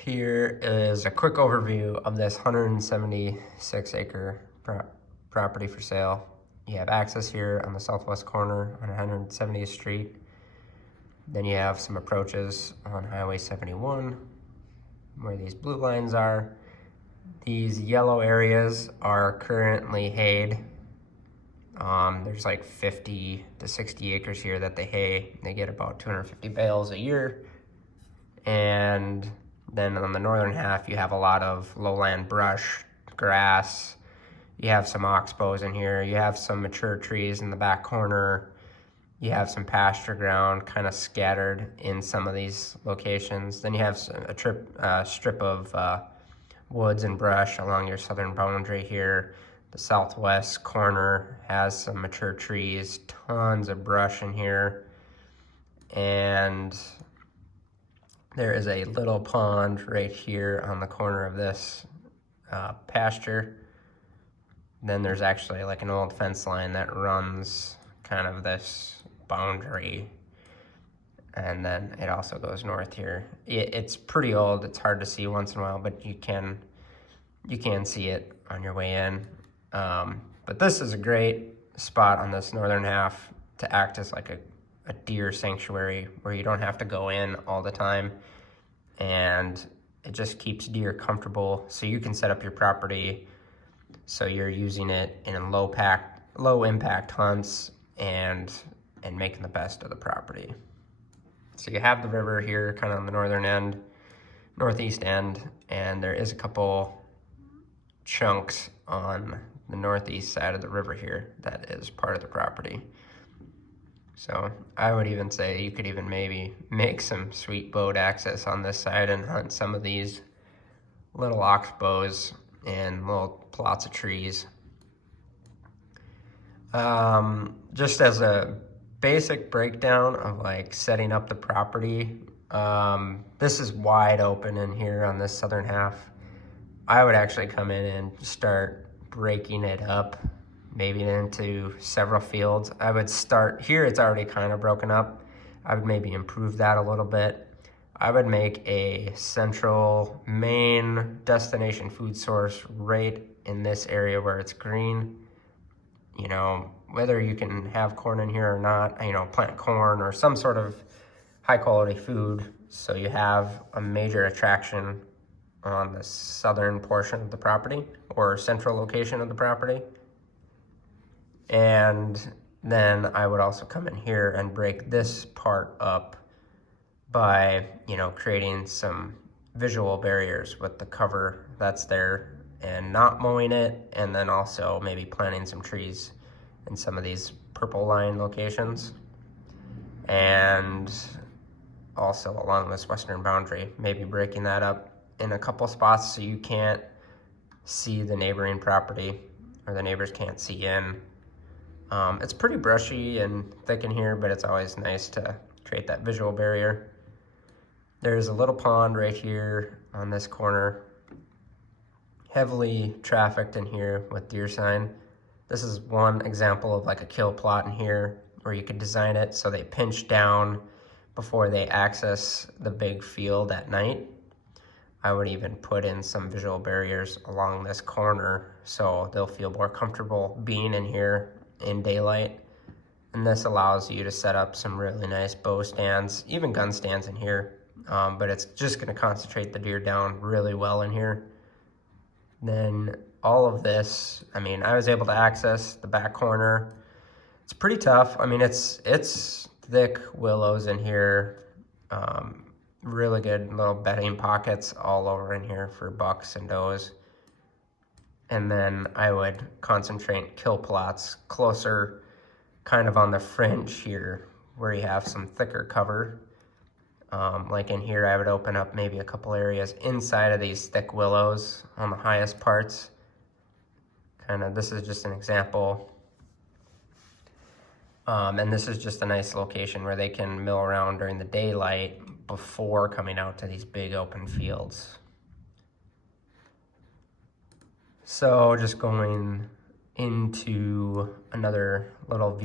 Here is a quick overview of this 176 acre property for sale. You have access here on the southwest corner on 170th Street. Then you have some approaches on Highway 71 where these blue lines are. These yellow areas are currently hayed. There's like 50 to 60 acres here that they hay. They get about 250 bales a year. And then on the northern half, you have a lot of lowland brush, grass. You have some oxbows in here. You have some mature trees in the back corner. You have some pasture ground kind of scattered in some of these locations. Then you have a strip of woods and brush along your southern boundary here. The southwest corner has some mature trees, tons of brush in here. And there is a little pond right here on the corner of this pasture. Then there's actually like an old fence line that runs kind of this boundary. And then it also goes north here. It's pretty old. It's hard to see once in a while, but you can see it on your way in. But this is a great spot on this northern half to act as like a deer sanctuary where you don't have to go in all the time, and it just keeps deer comfortable. So you can set up your property so you're using it in low impact hunts and making the best of the property. So you have the river here kind of on the northeast end, and there is a couple chunks on the northeast side of the river here that is part of the property. So I would even say you could even maybe make some sweet boat access on this side and hunt some of these little oxbows and little plots of trees. Just as a basic breakdown of like setting up the property, this is wide open in here on this southern half. I would actually come in and start breaking it up maybe into several fields. I would start here, it's already kind of broken up. I would maybe improve that a little bit. I would make a central main destination food source right in this area where it's green. You know, whether you can have corn in here or not, you know, plant corn or some sort of high quality food. So you have a major attraction on the southern portion of the property or central location of the property. And then I would also come in here and break this part up by, you know, creating some visual barriers with the cover that's there and not mowing it, and then also maybe planting some trees in some of these purple line locations. And also along this western boundary, maybe breaking that up in a couple spots so you can't see the neighboring property or the neighbors can't see in. It's pretty brushy and thick in here, but it's always nice to create that visual barrier. There's a little pond right here on this corner, heavily trafficked in here with deer sign. This is one example of like a kill plot in here where you could design it so they pinch down before they access the big field at night. I would even put in some visual barriers along this corner so they'll feel more comfortable being in here in daylight. And this allows you to set up some really nice bow stands, even gun stands in here. But it's just going to concentrate the deer down really well in here. Then all of this, I mean, I was able to access the back corner. It's pretty tough. I mean, it's thick willows in here. Really good little bedding pockets all over in here for bucks and does. And then I would concentrate kill plots closer, kind of on the fringe here, where you have some thicker cover. Like in here, I would open up maybe a couple areas inside of these thick willows on the highest parts. This is just an example. And this is just a nice location where they can mill around during the daylight before coming out to these big open fields. So just going into another little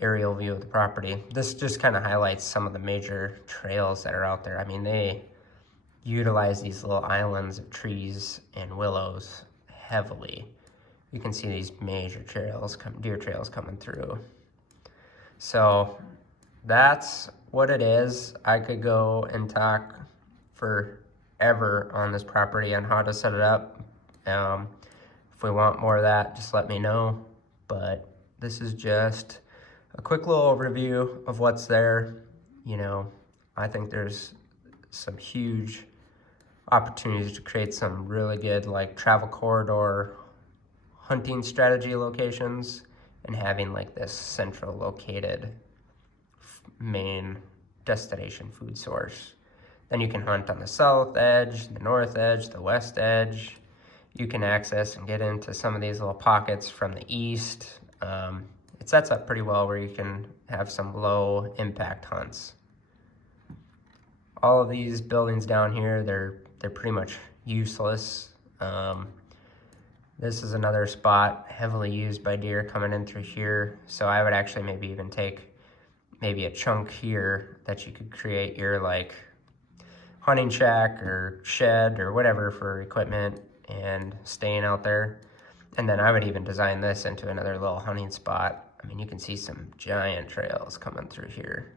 aerial view of the property. This just kind of highlights some of the major trails that are out there. I mean, utilize these little islands of trees and willows heavily. You can see these major trails, deer trails coming through. So that's what it is. I could go and talk forever on this property on how to set it up. If we want more of that, just let me know. But this is just a quick little overview of what's there. You know, I think there's some huge opportunities to create some really good like travel corridor hunting strategy locations and having like this central located main destination food source. Then you can hunt on the south edge, the north edge, the west edge. You can access and get into some of these little pockets from the east. It sets up pretty well where you can have some low impact hunts. All of these buildings down here, they're pretty much useless. This is another spot heavily used by deer coming in through here. So I would actually maybe even take maybe a chunk here that you could create your like hunting shack or shed or whatever for equipment and staying out there. And then I would even design this into another little hunting spot. I mean, you can see some giant trails coming through here.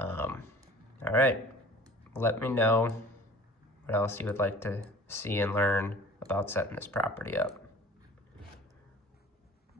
All right, let me know what else you would like to see and learn about setting this property up.